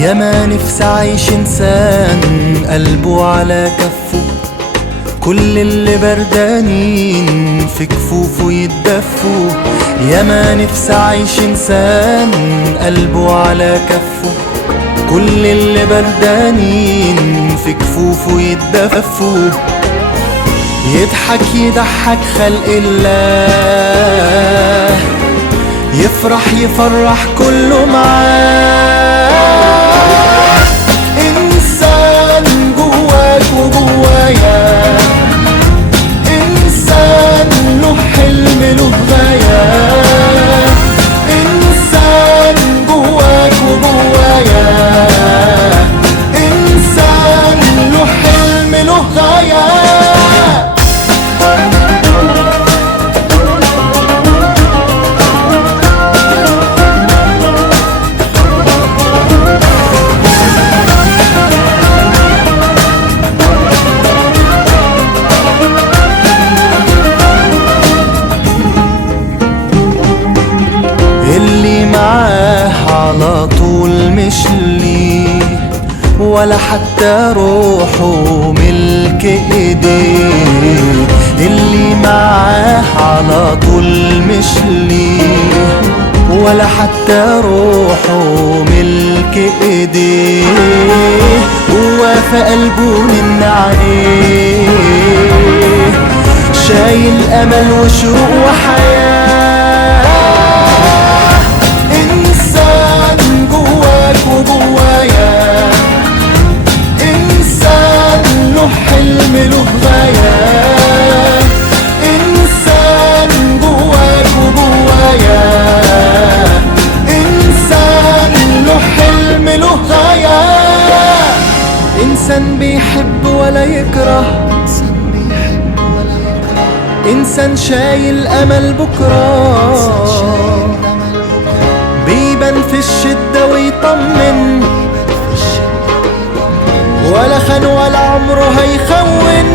يا ما نفسي أعيش إنسان قلبه على كفه، كل اللي بردانين في كفوفه يتدفوا. يا ما نفسي أعيش إنسان قلبه على كفه، كل اللي بردانين في كفوفه يتدفوا. يضحك يضحك خلق الله، يفرح يفرح كله معاه. إنسان جواك وجوايا، إنسان له حلم له غاية. إنسان جواك وجوايا، إنسان له حلم له غاية. اللي معاه على طول مش ليه، ولا حتى روحه ملك ايديه. اللي معاه على طول مش ليه، ولا حتى روحه ملك ايديه. هو في قلبه من عليه، شايل امل وشوق وحياه. إنسان جواك وجوايا، إنسان له حلم له غاية. إنسان جواك وجوايا، إنسان له حلم له غاية. إنسان بيحب ولا يكره، إنسان شايل أمل بكرة، بيبان في الشدة ويطمن، ولا خان ولا عمره هيخون.